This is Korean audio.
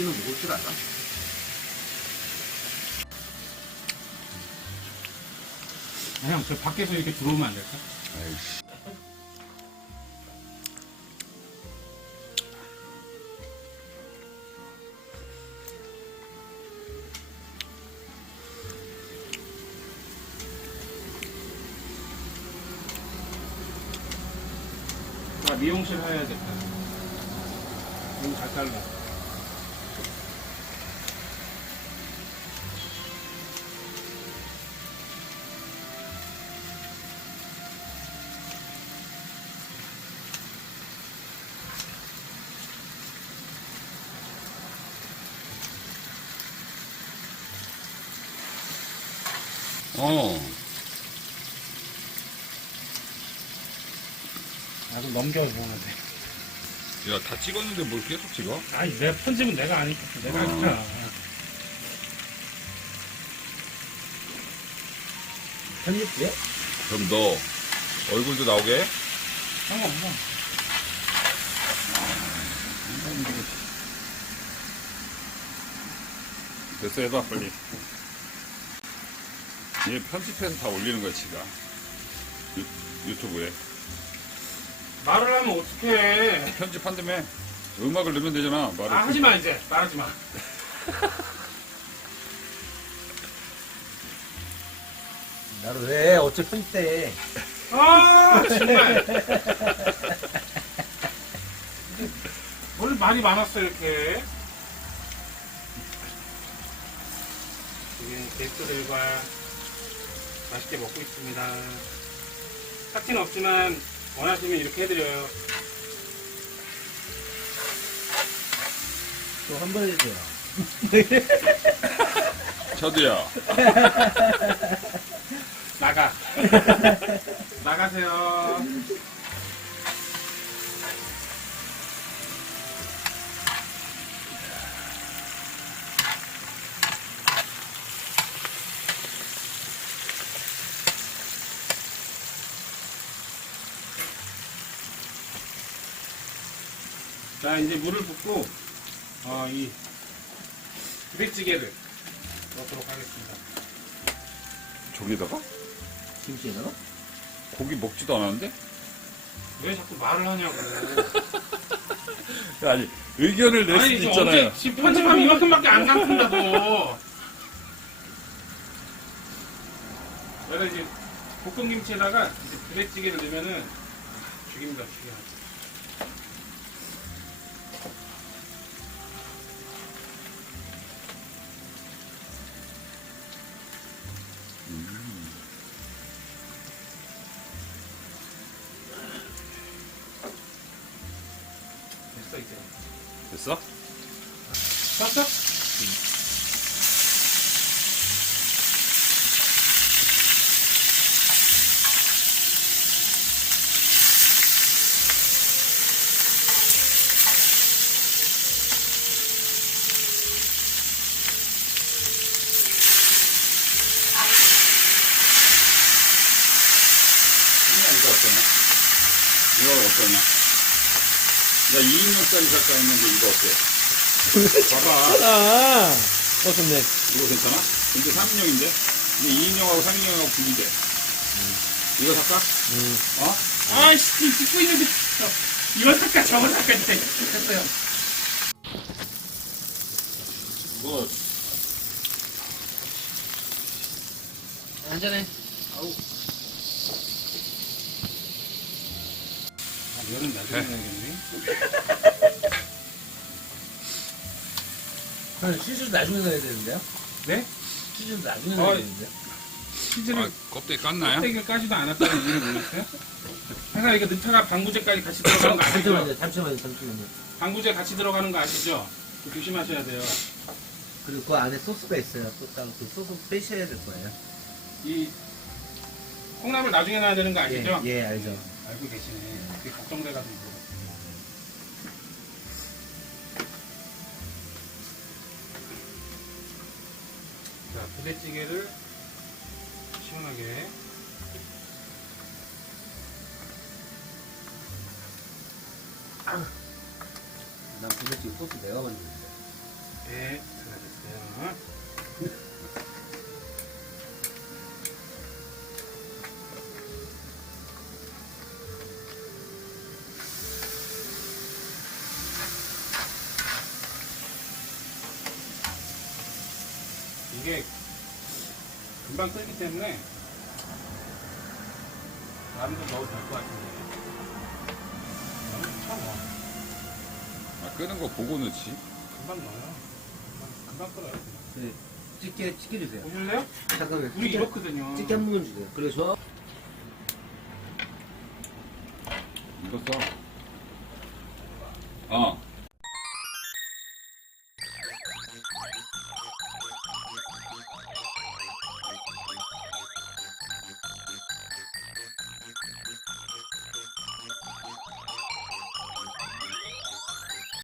고기는 먹을 줄 알아? 형, 저 밖에서 이렇게 들어오면 안 될까? 아이씨. 나 미용실 해야겠다. 너무 잘 잘라. 나도 넘겨서 보면 돼. 야, 다 찍었는데 뭘 계속 찍어? 아니, 내 편집은 내가 아니까. 내가 하니까. 편집해? 그럼 너 얼굴도 나오게? 상관없어. 됐어, 해봐, 빨리. 얘 편집해서 다 올리는 거야, 지가. 유튜브에. 말을 하면 어떡해. 편집한다며. 음악을 넣으면 되잖아, 말을. 아, 하지 마, 이제. 말하지 마. 나를 왜? 어째 편집돼? 아, 정말. 원래 말이 많았어, 이렇게. 지금 게스트들과 맛있게 먹고 있습니다. 파티는 없지만, 원하시면 이렇게 해드려요. 또 한 번 해줘요. 저도요. 나가. 나가세요. 자, 이제 물을 붓고, 이 부대찌개를 넣도록 하겠습니다. 저기다가? 김치에다가? 고기 먹지도 않았는데? 왜 자꾸 말을 하냐고. 아니, 의견을 낼 수도 지금 있잖아요. 언제, 지금 편집하면 이만큼밖에 안 감춘다고. 내가 이제 볶음김치에다가 이제 부대찌개를 넣으면은 죽입니다, 죽여. 됐어, 이제. 됐어? 떴어? 이거 어떠냐? 이거 어떠냐? 나 2인용짜리 살까 했는데 이거 어때? 봐봐. 아, 좋네. 이거 괜찮아? 근데 3인용인데? 근데 2인용하고 3인용하고 분리돼. 이거 살까? 어? 아이씨, 찍고 있는데. 이거 살까, 저거 살까, 진짜. 됐어요. 뭐, 한잔해. 아우. 면은 나중에 넣어야겠네. 치즈도 나중에 넣어야 되는데요? 네? 치즈도 나중에 넣어야 되는데요? 치즈를 아, 껍데기 깠나요? 껍데기를 까지도 않았다는 이유를 몰랐어요? 항상 이거 넣다가 방부제까지 같이 들어가는 거 아시죠? 잠시만요. 방부제 같이 들어가는 거 아시죠? 그거 조심하셔야 돼요. 그리고 그 안에 소스가 있어요. 또 따로 그 소스 빼셔야 될 거예요. 이 콩나물 나중에 넣어야 되는 거 아시죠? 예, 알죠. 알고 계시네. 그게 걱정돼가지고. 자, 부대찌개를 시원하게. 난 부대찌개 소스 내가 만드는데. 네, 잘하셨어요. 이게 금방 끓기 때문에 라면도 넣어도 될 것 같은데 너무 차워. 아, 끄는 거 보고 넣지. 금방 넣어요. 금방 끓어요. 네, 집게 주세요. 보실래요? 잠깐만요. 우리 이렇거든요. 집게 한 번만 주세요. 그래서 이거 써. 어.